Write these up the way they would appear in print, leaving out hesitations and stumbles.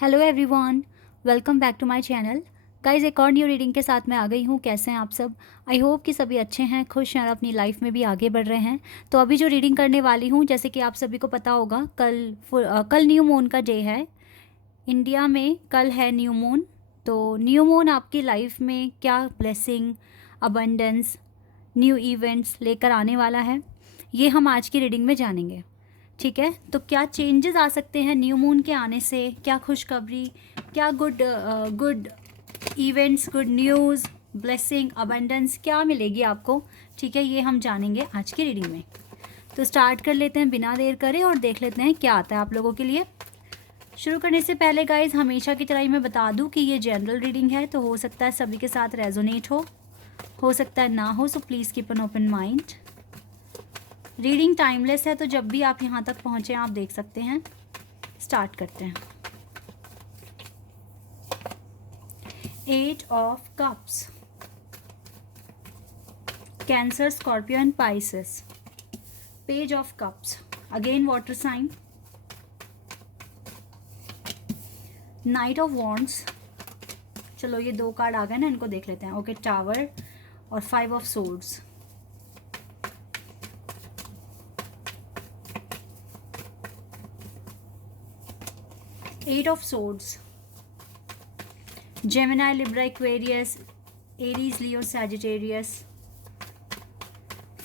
Hello everyone, welcome back to my channel. Guys, एक और new reading के साथ मैं आ गई हूँ। कैसे हैं आप सब? आई होप कि सभी अच्छे हैं, खुश हैं और अपनी लाइफ में भी आगे बढ़ रहे हैं। तो अभी जो रीडिंग करने वाली हूँ, जैसे कि आप सभी को पता होगा, कल न्यू मून का डे है। इंडिया में कल है न्यू मून। तो न्यू मून आपकी लाइफ में क्या ब्लेसिंग, अबंडेंस, न्यू इवेंट्स लेकर आने वाला है, ये हम आज की रीडिंग में जानेंगे। ठीक है, तो क्या चेंजेस आ सकते हैं न्यू मून के आने से, क्या खुशखबरी, क्या good events, good news, blessing, abundance क्या मिलेगी आपको। ठीक है, ये हम जानेंगे आज की रीडिंग में। तो स्टार्ट कर लेते हैं बिना देर करे और देख लेते हैं क्या आता है आप लोगों के लिए। शुरू करने से पहले गाइज, हमेशा की तरह ही मैं बता दूं कि ये जनरल रीडिंग है, तो हो सकता है सभी के साथ रेजोनेट हो सकता है ना हो, so please keep an open mind. Reading timeless है, तो जब भी आप यहाँ तक पहुँचे आप देख सकते हैं। स्टार्ट करते हैं। 8 of cups, Cancer, Scorpio and Pisces. Page of cups, again water sign. Knight of wands, चलो ये दो कार्ड आ गए ना, इनको देख लेते हैं। ओके, टावर और 5 of swords. Eight of swords, Gemini, Libra, Aquarius, Aries, Leo, Sagittarius.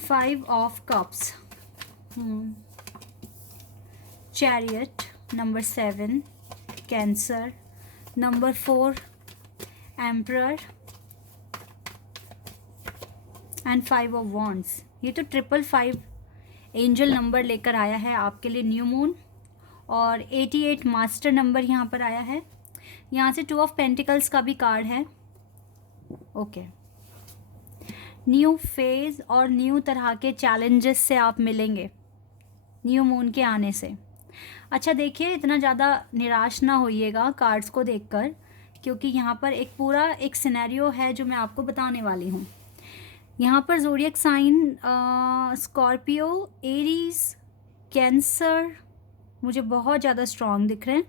5 of cups, chariot, number 7, Cancer, number 4, emperor and 5 of wands. ये तो 555 एंजल नंबर लेकर आया है आपके लिए न्यू मून, और 88 मास्टर नंबर यहाँ पर आया है। यहाँ से 2 ऑफ पेंटिकल्स का भी कार्ड है। ओके, न्यू फेज और न्यू तरह के चैलेंजेस से आप मिलेंगे न्यू मून के आने से। अच्छा देखिए, इतना ज़्यादा निराश ना होइएगा कार्ड्स को देखकर, क्योंकि यहाँ पर एक पूरा एक सिनेरियो है जो मैं आपको बताने वाली हूँ। यहाँ पर zodiac sign Scorpio, Aries, Cancer मुझे बहुत ज़्यादा स्ट्रॉन्ग दिख रहे हैं।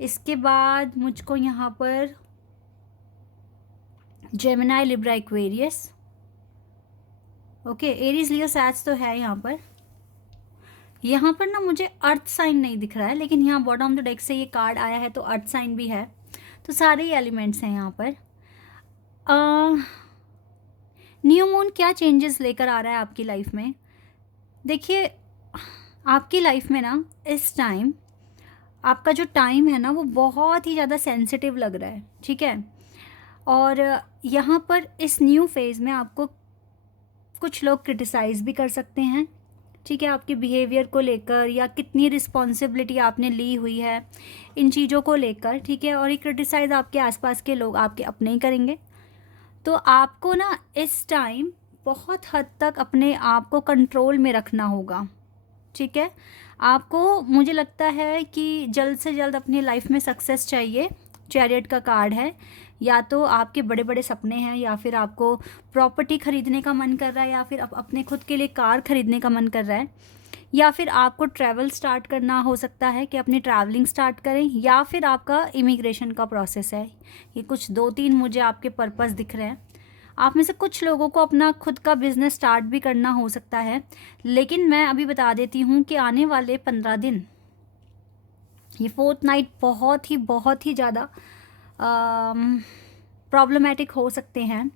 इसके बाद मुझको यहाँ पर Gemini, Libra, Aquarius. Okay, Aries, Leo, सैज तो है यहाँ पर ना मुझे अर्थ साइन नहीं दिख रहा है, लेकिन यहाँ बॉटम ऑफ द डेक से ये कार्ड आया है तो अर्थ साइन भी है, तो सारे ही एलिमेंट्स हैं यहाँ पर। न्यू मून क्या चेंजेस लेकर आ रहा है आपकी लाइफ में? देखिए, आपकी लाइफ में ना इस टाइम आपका जो टाइम है ना वो बहुत ही ज़्यादा सेंसिटिव लग रहा है। ठीक है, और यहाँ पर इस न्यू फेज़ में आपको कुछ लोग क्रिटिसाइज़ भी कर सकते हैं। ठीक है, आपके बिहेवियर को लेकर या कितनी रिस्पॉन्सिबिलिटी आपने ली हुई है इन चीज़ों को लेकर। ठीक है, और ये क्रिटिसाइज़ आपके आसपास के लोग आपके अपने ही करेंगे। तो आपको ना इस टाइम बहुत हद तक अपने आप को कंट्रोल में रखना होगा। ठीक है, आपको, मुझे लगता है कि जल्द से जल्द अपनी लाइफ में सक्सेस चाहिए। चैरियट का कार्ड है, या तो आपके बड़े बड़े सपने हैं, या फिर आपको प्रॉपर्टी खरीदने का मन कर रहा है, या फिर अपने खुद के लिए कार खरीदने का मन कर रहा है, या फिर आपको ट्रैवल स्टार्ट करना हो सकता है कि अपनी ट्रैवलिंग स्टार्ट करें, या फिर आपका इमिग्रेशन का प्रोसेस है। ये कुछ 2-3 मुझे आपके पर्पस दिख रहे हैं। आप में से कुछ लोगों को अपना खुद का बिजनेस स्टार्ट भी करना हो सकता है, लेकिन मैं अभी बता देती हूँ कि आने वाले 15 दिन, ये फोर्थ नाइट बहुत ही ज़्यादा प्रॉब्लमेटिक हो सकते हैं।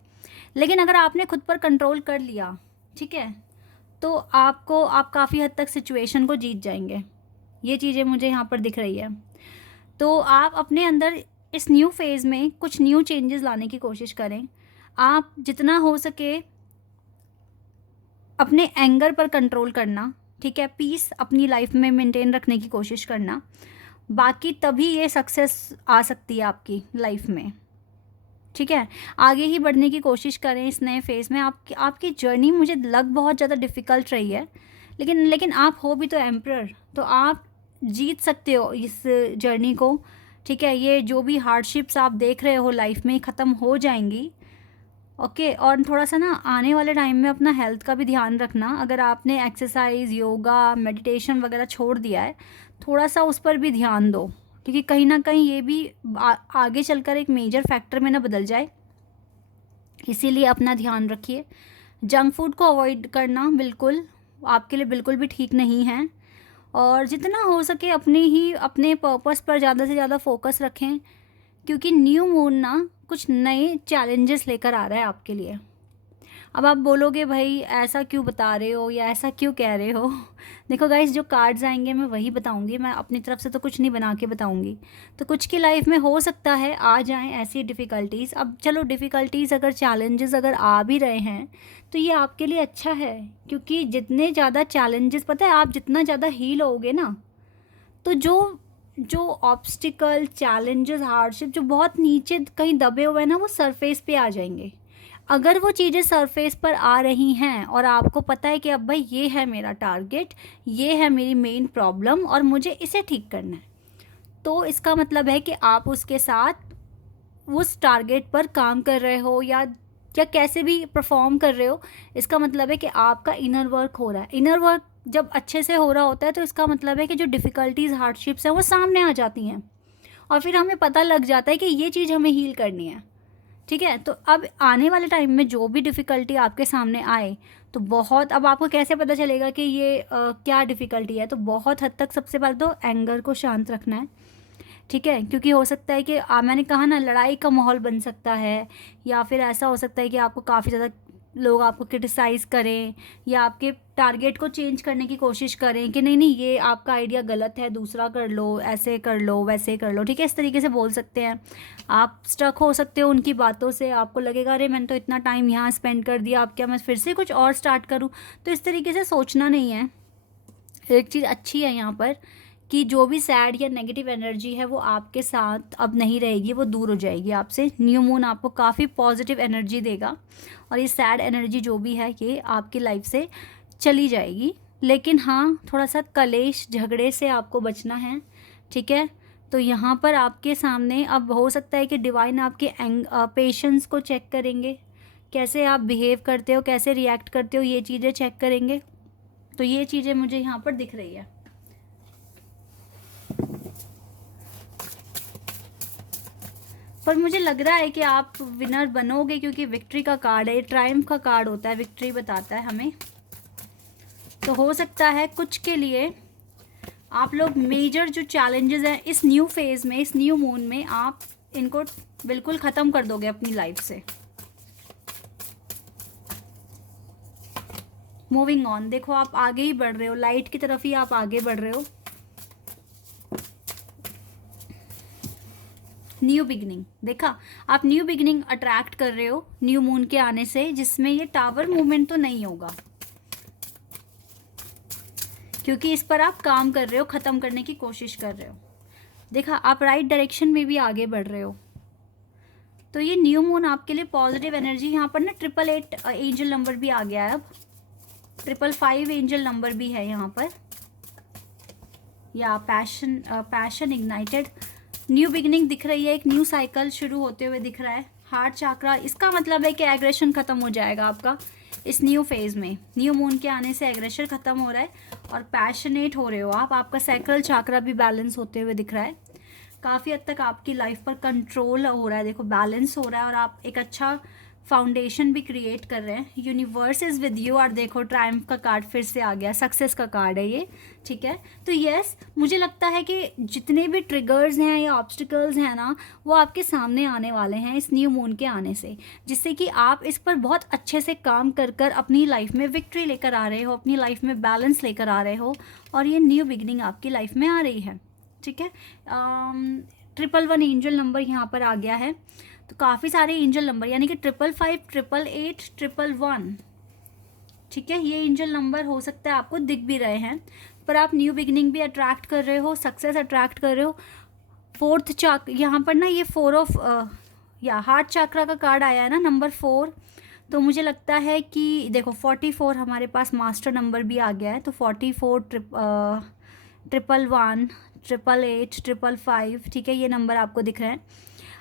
लेकिन अगर आपने खुद पर कंट्रोल कर लिया, ठीक है, तो आप काफ़ी हद तक सिचुएशन को जीत जाएंगे। ये चीज़ें मुझे यहाँ पर दिख रही है। तो आप अपने अंदर इस न्यू फेज़ में कुछ न्यू चेंजेस लाने की कोशिश करें। आप जितना हो सके अपने एंगर पर कंट्रोल करना। ठीक है, पीस अपनी लाइफ में मेंटेन रखने की कोशिश करना। बाकी तभी ये सक्सेस आ सकती है आपकी लाइफ में। ठीक है, आगे ही बढ़ने की कोशिश करें इस नए फेज़ में। आपकी जर्नी मुझे लग बहुत ज़्यादा डिफ़िकल्ट रही है, लेकिन आप हो भी तो एम्परर, तो आप जीत सकते हो इस जर्नी को। ठीक है, ये जो भी हार्डशिप्स आप देख रहे हो लाइफ में ख़त्म हो जाएंगी। ओके, और थोड़ा सा ना आने वाले टाइम में अपना हेल्थ का भी ध्यान रखना। अगर आपने एक्सरसाइज, योगा, मेडिटेशन वगैरह छोड़ दिया है, थोड़ा सा उस पर भी ध्यान दो। क्योंकि कहीं ना कहीं ये भी आगे चलकर एक मेजर फैक्टर में ना बदल जाए। इसीलिए अपना ध्यान रखिए। जंक फूड को अवॉइड करना बिल्कुल आपके लिए बिल्कुल भी ठीक नहीं है, और जितना हो सके अपने पर्पस पर ज़्यादा से ज़्यादा फोकस रखें, क्योंकि न्यू मून ना कुछ नए चैलेंजेस लेकर आ रहा है आपके लिए। अब आप बोलोगे भाई ऐसा क्यों बता रहे हो या ऐसा क्यों कह रहे हो। देखो गाइस, जो कार्ड्स आएंगे मैं वही बताऊंगी, मैं अपनी तरफ से तो कुछ नहीं बना के बताऊंगी। तो कुछ की लाइफ में हो सकता है आ जाएं ऐसी डिफ़िकल्टीज़। अब चलो डिफ़िकल्टीज़ अगर चैलेंजेस अगर आ भी रहे हैं तो ये आपके लिए अच्छा है, क्योंकि जितने ज़्यादा चैलेंजेस, पता है आप जितना ज़्यादा हील होगे ना, तो जो जो ऑब्स्टिकल चैलेंजेस हार्डशिप जो बहुत नीचे कहीं दबे हुए हैं ना, वो सरफेस पे आ जाएंगे। अगर वो चीज़ें सरफेस पर आ रही हैं और आपको पता है कि अब भाई ये है मेरा टारगेट, ये है मेरी मेन प्रॉब्लम और मुझे इसे ठीक करना है, तो इसका मतलब है कि आप उसके साथ उस टारगेट पर काम कर रहे हो या कैसे भी परफॉर्म कर रहे हो। इसका मतलब है कि आपका इनर वर्क हो रहा है। इनर वर्क जब अच्छे से हो रहा होता है तो इसका मतलब है कि जो डिफ़िकल्टीज़ हार्डशिप्स हैं वो सामने आ जाती हैं, और फिर हमें पता लग जाता है कि ये चीज़ हमें हील करनी है। ठीक है, तो अब आने वाले टाइम में जो भी डिफ़िकल्टी आपके सामने आए, तो बहुत, अब आपको कैसे पता चलेगा कि ये क्या डिफ़िकल्टी है, तो बहुत हद तक सबसे पहले तो एंगर को शांत रखना है। ठीक है, क्योंकि हो सकता है कि मैंने कहा ना, लड़ाई का माहौल बन सकता है, या फिर ऐसा हो सकता है कि आपको काफ़ी ज़्यादा लोग आपको क्रिटिसाइज़ करें या आपके टारगेट को चेंज करने की कोशिश करें कि नहीं नहीं ये आपका आइडिया गलत है, दूसरा कर लो, ऐसे कर लो, वैसे कर लो। ठीक है, इस तरीके से बोल सकते हैं। आप स्टक हो सकते हो उनकी बातों से, आपको लगेगा अरे मैंने तो इतना टाइम यहाँ स्पेंड कर दिया, अब क्या मैं फिर से कुछ और स्टार्ट करूँ। तो इस तरीके से सोचना नहीं है। एक चीज़ अच्छी है यहाँ पर कि जो भी सैड या नेगेटिव एनर्जी है वो आपके साथ अब नहीं रहेगी, वो दूर हो जाएगी आपसे। न्यू मून आपको काफ़ी पॉजिटिव एनर्जी देगा, और ये सैड एनर्जी जो भी है ये आपकी लाइफ से चली जाएगी। लेकिन हाँ, थोड़ा सा कलेश झगड़े से आपको बचना है। ठीक है, तो यहाँ पर आपके सामने अब हो सकता है कि डिवाइन आपके पेशेंस को चेक करेंगे, कैसे आप बिहेव करते हो, कैसे रिएक्ट करते हो, ये चीज़ें चेक करेंगे। तो ये चीज़ें मुझे यहाँ पर दिख रही है। पर मुझे लग रहा है कि आप विनर बनोगे, क्योंकि विक्ट्री का कार्ड है, ट्रायम्फ का कार्ड होता है, विक्ट्री बताता है हमें। तो हो सकता है कुछ के लिए आप लोग मेजर जो चैलेंजेस हैं इस न्यू फेज़ में, इस न्यू मून में, आप इनको बिल्कुल ख़त्म कर दोगे अपनी लाइफ से। मूविंग ऑन, देखो आप आगे ही बढ़ रहे हो, लाइट की तरफ ही आप आगे बढ़ रहे हो। न्यू बिगिनिंग, देखा, आप न्यू बिगिनिंग अट्रैक्ट कर रहे हो न्यू मून के आने से, जिसमें ये टावर मूवमेंट तो नहीं होगा, क्योंकि इस पर आप काम कर रहे हो, ख़त्म करने की कोशिश कर रहे हो। देखा, आप राइट डायरेक्शन में भी आगे बढ़ रहे हो। तो ये न्यू मून आपके लिए पॉजिटिव एनर्जी। यहाँ पर ना 888 एंजल नंबर भी आ गया है, अब 555 एंजल नंबर भी है यहाँ पर, या पैशन इग्नाइटेड। न्यू बिगिनिंग दिख रही है, एक न्यू साइकिल शुरू होते हुए दिख रहा है। हार्ट चाक्रा, इसका मतलब है कि एग्रेशन ख़त्म हो जाएगा आपका इस न्यू फेज़ में। न्यू मून के आने से एग्रेशन ख़त्म हो रहा है और पैशनेट हो रहे हो आप। आपका सैक्रल चाक्रा भी बैलेंस होते हुए दिख रहा है। काफ़ी हद तक आपकी लाइफ पर कंट्रोल हो रहा है, देखो बैलेंस हो रहा है, और आप एक अच्छा फाउंडेशन भी क्रिएट कर रहे हैं। यूनिवर्स इज़ विद यू, और देखो ट्रायम्फ का कार्ड फिर से आ गया, सक्सेस का कार्ड है ये। ठीक है, तो यस, मुझे लगता है कि जितने भी ट्रिगर्स हैं या ऑब्स्टिकल्स हैं ना, वो आपके सामने आने वाले हैं इस न्यू मून के आने से, जिससे कि आप इस पर बहुत अच्छे से काम कर कर अपनी लाइफ में विक्ट्री लेकर आ रहे हो, अपनी लाइफ में बैलेंस लेकर आ रहे हो, और ये न्यू बिगिनिंग आपकी लाइफ में आ रही है। ठीक है, 111 एंजल नंबर यहाँ पर आ गया है। तो काफ़ी सारे एंजल नंबर, यानी कि 555, 888, 111, ठीक है, ये एंजल नंबर हो सकता है आपको दिख भी रहे हैं, पर आप न्यू बिगिनिंग भी अट्रैक्ट कर रहे हो, सक्सेस अट्रैक्ट कर रहे हो। फोर्थ यहाँ पर ना ये 4 ऑफ या हार्ट चाक्रा का कार्ड आया है ना, नंबर 4। तो मुझे लगता है कि देखो 44 हमारे पास मास्टर नंबर भी आ गया है, तो 44, 111, 888, 555, ठीक है, ये नंबर आपको दिख रहे हैं।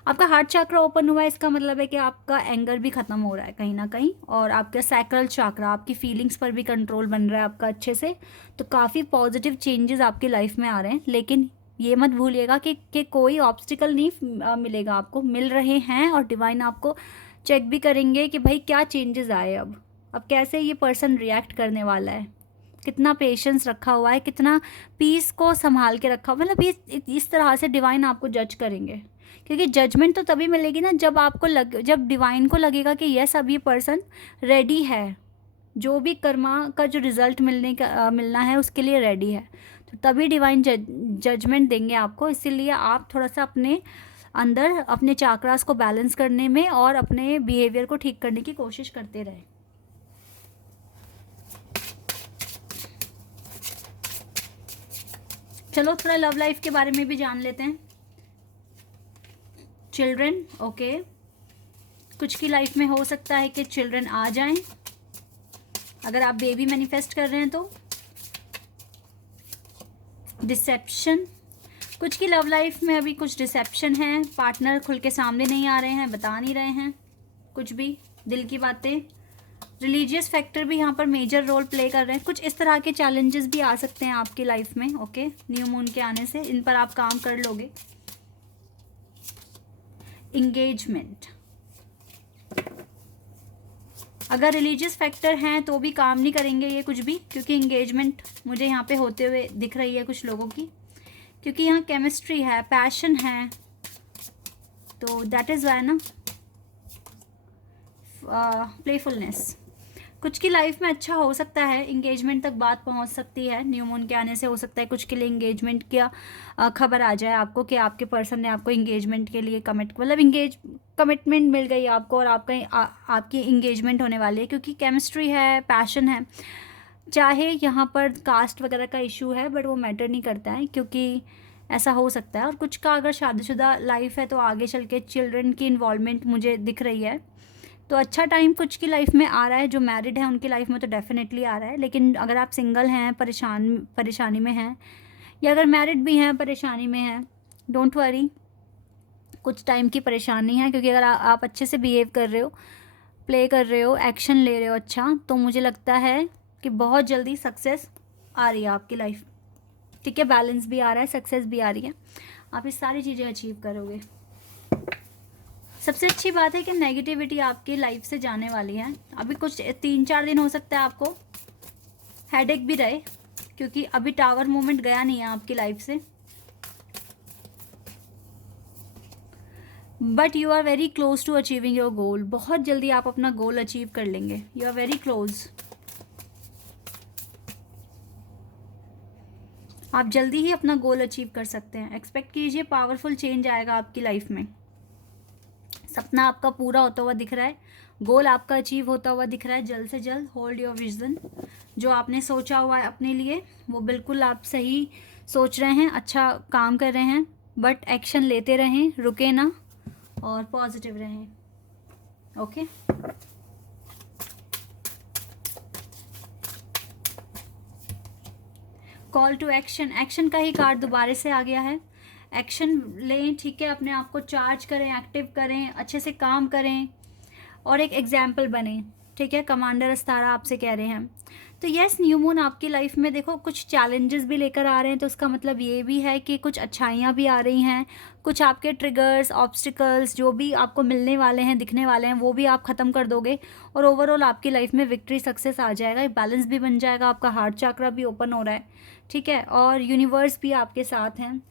आपका हार्ट चाक्रा ओपन हुआ है, इसका मतलब है कि आपका एंगर भी ख़त्म हो रहा है कहीं ना कहीं, और आपका सैक्रल चाक्रा, आपकी फीलिंग्स पर भी कंट्रोल बन रहा है आपका अच्छे से। तो काफ़ी पॉजिटिव चेंजेस आपकी लाइफ में आ रहे हैं, लेकिन ये मत भूलिएगा कि कोई ऑब्स्टिकल नहीं मिलेगा आपको, मिल रहे हैं और डिवाइन आपको चेक भी करेंगे कि भाई क्या चेंजेस आए, अब कैसे ये पर्सन रिएक्ट करने वाला है, कितना पेशेंस रखा हुआ है, कितना पीस को संभाल के रखा हुआ, मतलब ये इस तरह से डिवाइन आपको जज करेंगे। क्योंकि जजमेंट तो तभी मिलेगी ना जब डिवाइन को लगेगा कि यस अब ये पर्सन रेडी है, जो भी कर्मा का जो रिज़ल्ट मिलना है उसके लिए रेडी है, तो तभी डिवाइन जजमेंट देंगे आपको। इसीलिए आप थोड़ा सा अपने अंदर अपने चाक्रास को बैलेंस करने में और अपने बिहेवियर को ठीक करने की कोशिश करते रहें। चलो थोड़ा लव लाइफ के बारे में भी जान लेते हैं। चिल्ड्रन, ओके, कुछ की लाइफ में हो सकता है कि चिल्ड्रन आ जाएं, अगर आप बेबी मैनिफेस्ट कर रहे हैं तो। डिसेप्शन, कुछ की लव लाइफ में अभी कुछ डिसेप्शन है, पार्टनर खुल के सामने नहीं आ रहे हैं, बता नहीं रहे हैं कुछ भी दिल की बातें। रिलीजियस फैक्टर भी यहाँ पर मेजर रोल प्ले कर रहे हैं। कुछ इस तरह के चैलेंजेस भी आ सकते हैं आपकी लाइफ में, ओके, न्यू मून के आने से इन पर आप काम कर लोगे। इंगेजमेंट, अगर रिलीजियस फैक्टर हैं तो भी काम नहीं करेंगे ये कुछ भी, क्योंकि इंगेजमेंट मुझे यहाँ पे होते हुए दिख रही है कुछ लोगों की, क्योंकि यहाँ केमिस्ट्री है, पैशन है, तो दैट इज़ वाई ना। प्लेफुलनेस, कुछ की लाइफ में अच्छा हो सकता है, इंगेजमेंट तक बात पहुंच सकती है, न्यू मून के आने से हो सकता है कुछ के लिए इंगेजमेंट का खबर आ जाए आपको कि आपके पर्सन ने आपको इंगेजमेंट के लिए कमिटमेंट मिल गई आपको और आपकी इंगेजमेंट होने वाली है, क्योंकि केमिस्ट्री है, पैशन है। चाहे यहाँ पर कास्ट वगैरह का इशू है बट वो मैटर नहीं करता है, क्योंकि ऐसा हो सकता है। और कुछ का अगर शादीशुदा लाइफ है तो आगे चल के चिल्ड्रन की इन्वॉल्वमेंट मुझे दिख रही है, तो अच्छा टाइम कुछ की लाइफ में आ रहा है। जो मैरिड है उनकी लाइफ में तो डेफिनेटली आ रहा है, लेकिन अगर आप सिंगल हैं, परेशानी में हैं, या अगर मैरिड भी हैं परेशानी में हैं, डोंट वरी, कुछ टाइम की परेशानी है, क्योंकि अगर आप अच्छे से बिहेव कर रहे हो, प्ले कर रहे हो, एक्शन ले रहे हो अच्छा, तो मुझे लगता है कि बहुत जल्दी सक्सेस आ रही है आपकी लाइफ, ठीक है, बैलेंस भी आ रहा है, सक्सेस भी आ रही है, आप इस सारी चीज़ें अचीव करोगे। सबसे अच्छी बात है कि नेगेटिविटी आपकी लाइफ से जाने वाली है। अभी कुछ 3-4 दिन हो सकता है आपको हेडेक भी रहे, क्योंकि अभी टावर मूवमेंट गया नहीं है आपकी लाइफ से, but you are very close to achieving your goal. बहुत जल्दी आप अपना गोल अचीव कर लेंगे, यू आर वेरी क्लोज। आप जल्दी ही अपना गोल अचीव कर सकते हैं, एक्सपेक्ट कीजिए, पावरफुल चेंज आएगा आपकी लाइफ में। सपना आपका पूरा होता हुआ दिख रहा है, गोल आपका अचीव होता हुआ दिख रहा है जल्द से जल्द। होल्ड योर विजन, जो आपने सोचा हुआ है अपने लिए वो बिल्कुल आप सही सोच रहे हैं, अच्छा काम कर रहे हैं, बट एक्शन लेते रहें, रुके ना और पॉजिटिव रहें, okay. Call to action, action का ही कार्ड दोबारा से आ गया है। एक्शन लें, ठीक है, अपने आप को चार्ज करें, एक्टिव करें, अच्छे से काम करें और एक एग्जाम्पल बने, ठीक है। कमांडर अस्तारा आपसे कह रहे हैं। तो यस, न्यू मून आपकी लाइफ में देखो कुछ चैलेंजेस भी लेकर आ रहे हैं, तो उसका मतलब ये भी है कि कुछ अच्छाइयाँ भी आ रही हैं, कुछ आपके ट्रिगर्स, ऑब्स्टिकल्स जो भी आपको मिलने वाले हैं, दिखने वाले हैं, वो भी आप ख़त्म कर दोगे और ओवरऑल आपकी लाइफ में विक्ट्री, सक्सेस आ जाएगा, बैलेंस भी बन जाएगा, आपका हार्ट चक्र भी ओपन हो रहा है, ठीक है, और यूनिवर्स भी आपके साथ हैं।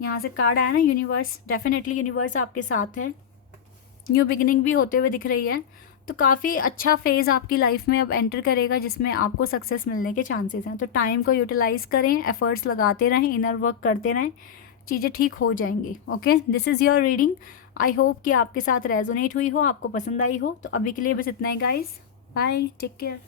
यहाँ से कार्ड आया ना यूनिवर्स, डेफिनेटली यूनिवर्स आपके साथ है, न्यू बिगिनिंग भी होते हुए दिख रही है, तो काफ़ी अच्छा फेज़ आपकी लाइफ में अब एंटर करेगा जिसमें आपको सक्सेस मिलने के चांसेस हैं। तो टाइम को यूटिलाइज़ करें, एफर्ट्स लगाते रहें, इनर वर्क करते रहें, चीज़ें ठीक हो जाएंगी, okay. This is your reading, I hope कि आपके साथ रेजोनेट हुई हो, आपको पसंद आई हो। तो अभी के लिए बस इतना ही गाइस, बाय, टेक केयर।